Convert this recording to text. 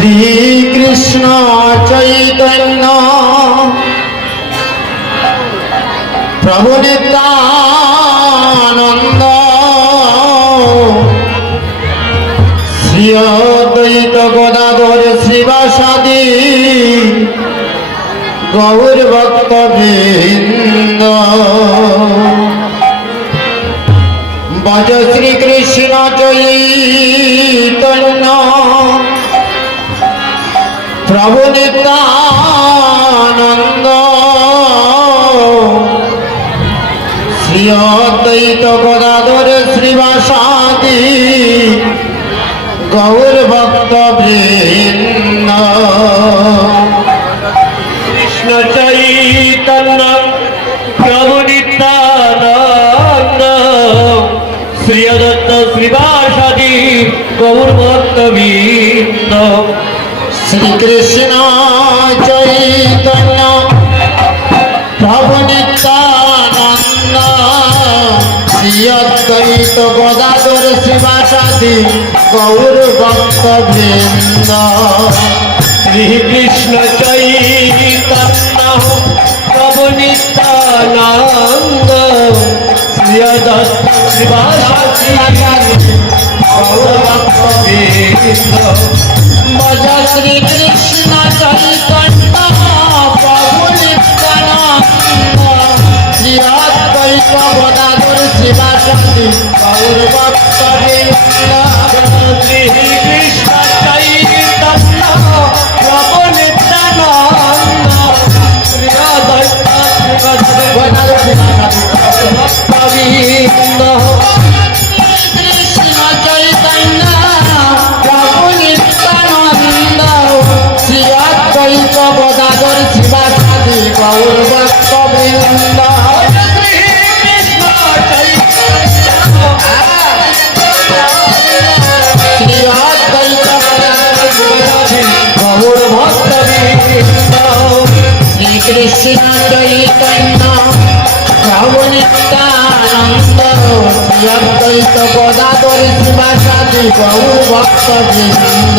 শ্রীকৃষ্ণ চৈতন্য। প্রভু নিত্যানন্দ। শ্রী অদ্বৈত গদাধর শ্রীবাসাদি। গৌর ভক্তবৃন্দ বজ শ্রীকৃষ্ণ চৈতন্য। প্রভু নিত্যানন্দ শ্রী অদ্বৈত গদাধর শ্রীবাসাদি গৌর ভক্ত বৃন্দ। কৃষ্ণ চৈতন্য, প্রভু নিত্যানন্দ শ্রী দত্ত শ্রীবাসাদি গৌর ভক্তবৃন্দ শ্রীকৃষ্ণ চৈতন্য প্রভু নিত্যানন্দ শ্রী অদ্বৈত গদাধর শিবাসাদি গৌর ভক্ত বৃন্দ শ্রীকৃষ্ণ চৈতন্য প্রভু নিত্যানন্দ শ্রী দত্ত শ্রীবাসাদি গৌর ভক্তবৃন্দ। শিবাসাদি শ্রীকৃষ্ণ চৈতন্য প্রভু নিত্যানন্দ শ্রী অদ্বৈত গদাধর শিবাসাদি গৌর ভক্ত বৃন্দ।